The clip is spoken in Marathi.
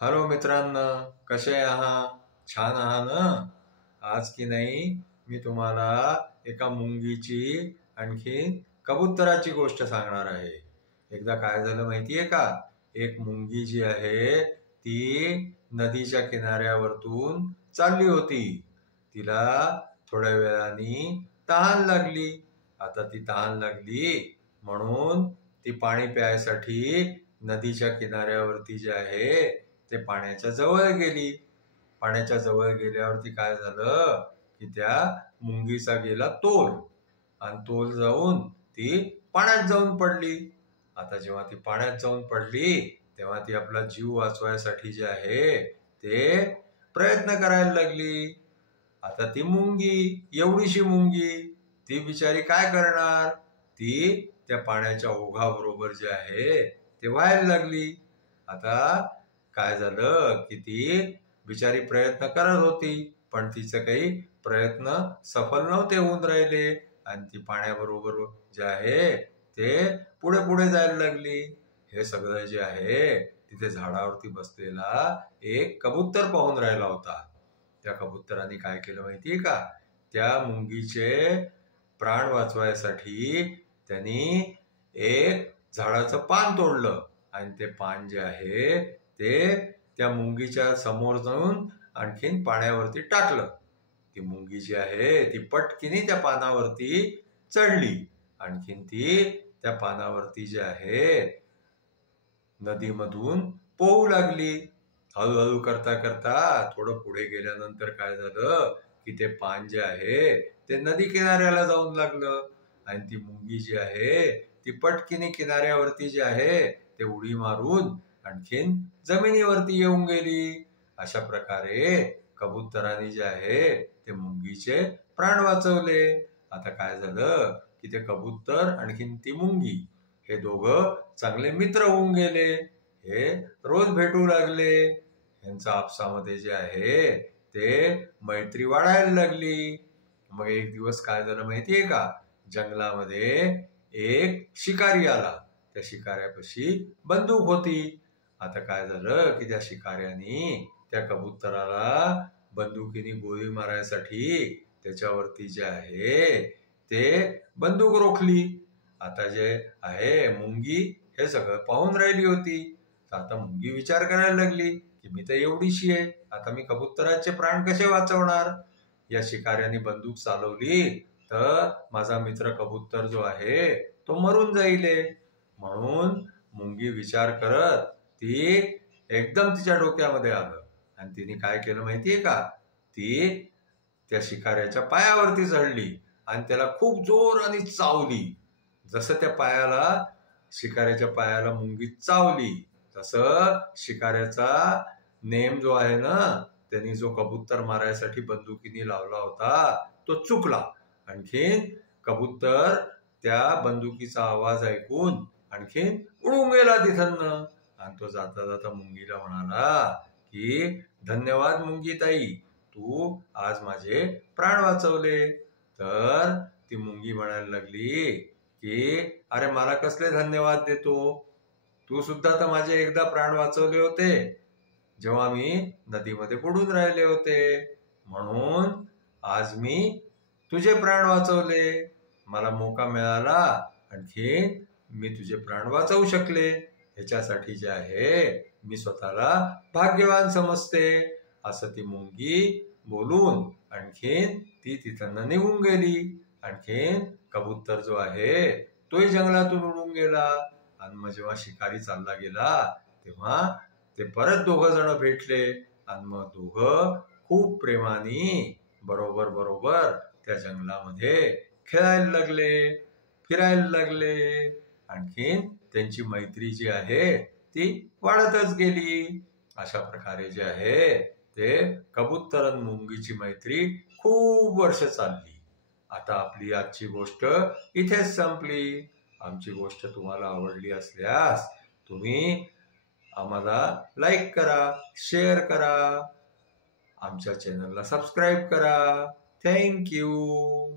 हॅलो मित्रांनो, कसे आहात? छान आहात ना? आज की नाही मी तुम्हाला एका मुंगीची आणखी कबुतराची गोष्ट सांगणार आहे. एकदा काय झालं माहितीये का? एक मुंगी जी आहे ती नदीच्या किनाऱ्यावरतून चालली होती. तिला थोड्या वेळाने तहान लागली. आता ती तहान लागली म्हणून ती पाणी प्यायसाठी नदीच्या किनाऱ्यावरती जे आहे ते पाण्याच्या जवळ गेली. पाण्याच्या जवळ गेल्यावरती काय झालं की त्या मुंगीचा गेला तोल आणि तोल जाऊन ती पाण्यात जाऊन पडली. आता जेव्हा ती पाण्यात जाऊन पडली तेव्हा ती आपला जीव वाचवायसाठी जे आहे ते प्रयत्न करायला लागली. आता ती मुंगी, एवढीशी मुंगी, ती बिचारी काय करणार? ती त्या पाण्याच्या ओघाबरोबर जे आहे ते व्हायला लागली. आता काय झालं की ती बिचारी प्रयत्न करत होती पण तिचे काही प्रयत्न सफल नव्हते होऊन राहिले आणि ती पाण्याबरोबर जे आहे ते पुढे पुढे जायला लागली. हे सगळं जे आहे तिथे झाडावरती बसलेला एक कबूतर पाहून राहिला होता. त्या कबुतराने काय केलं माहितीये का? त्या मुंगीचे प्राण वाचवायसाठी त्यांनी एक झाडाचं पान तोडलं आणि ते पान जे आहे ते त्या मुंगीच्या समोर जाऊन आणखीन पाण्यावरती टाकलं. ती मुंगी जी आहे ती पटकीने त्या पानावरती चढली. आणखीन ती त्या पानावरती जे आहे नदीमधून पोहू लागली. हळूहळू करता करता थोडं पुढे गेल्यानंतर काय झालं की ते पान जे आहे ते नदी किनाऱ्याला जाऊन लागलं आणि ती मुंगी जी आहे ती पटकीने किनाऱ्यावरती जे आहे ते उडी मारून आणखीन जमिनीवरती येऊन गेली. अशा प्रकारे कबुतराने जे आहे ते मुंगीचे प्राण वाचवले. आता काय झालं की ते कबूतर आणखीन ती मुंगी हे दोघं चांगले मित्र होऊन गेले. हे रोज भेटू लागले. यांचा आपसामध्ये जे आहे ते मैत्री वाढायला लागली. मग एक दिवस काय झालं माहितीये का? जंगलामध्ये एक शिकारी आला. त्या शिकाऱ्यापाशी बंदूक होती. आता काय झालं की त्या शिकाऱ्याने त्या कबुतराला बंदुकीने गोळी मारायसाठी त्याच्यावरती जे आहे ते बंदूक रोखली. आता जे आहे मुंगी हे सगळं पाहून राहिली होती. आता मुंगी विचार करायला लागली की मी तर एवढीशी आहे, आता मी कबुतराचे प्राण कसे वाचवणार? या शिकाऱ्याने बंदूक चालवली तर माझा मित्र कबूतर जो आहे तो मरून जाईल. म्हणून मुंगी विचार करत ती एकदम तिच्या डोक्यामध्ये आलं आणि तिने काय केलं माहितीये का? ती त्या शिकाऱ्याच्या पायावरती चढली आणि त्याला खूप जोराने चावली. जसं त्या पायाला शिकाऱ्याच्या पायाला मुंगी चावली तसं शिकाऱ्याचा नेम जो आहे ना त्यांनी जो कबूतर मारायसाठी बंदुकीने लावला होता तो चुकला. आणखीन कबूतर त्या बंदुकीचा आवाज ऐकून आणखीन उडून गेला तिथं आणि तो जाता जाता मुंगीला म्हणाला की धन्यवाद मुंगी ताई, तू आज माझे प्राण वाचवले. तर ती मुंगी म्हणायला लागली की अरे मला कसले धन्यवाद देतो? तू सुद्धा तर माझे एकदा प्राण वाचवले होते जेव्हा मी नदीमध्ये बुडून राहिले होते. म्हणून आज मी तुझे प्राण वाचवले. मला मौका मिळाला आणखीन मी तुझे प्राण वाचवू शकले. ह्याच्यासाठी जे आहे मी स्वतःला भाग्यवान समजते. असं ती मुंगी बोलून आणखीन ती तिथं निघून गेली. आणखीन कबूतर जो आहे तोही जंगलातून उडून गेला. आणि मग जेव्हा शिकारी चालला गेला तेव्हा ते परत दोघं जण भेटले आणि मग दोघं खूप प्रेमाने बरोबर बरोबर त्या जंगलामध्ये खेळायला लागले, फिरायला लागले. आणखीन त्यांची मैत्री जी आहे ती वाढतच गेली. अशा प्रकारे जे आहे ते कबूतर आणि मुंगीची मैत्री खूप वर्ष चालली. आता आपली आजची गोष्ट इथेच संपली. आमची गोष्ट तुम्हाला आवडली असल्यास तुम्ही आम्हाला लाईक करा, शेअर करा, आमच्या चॅनलला सबस्क्राईब करा. Thank you.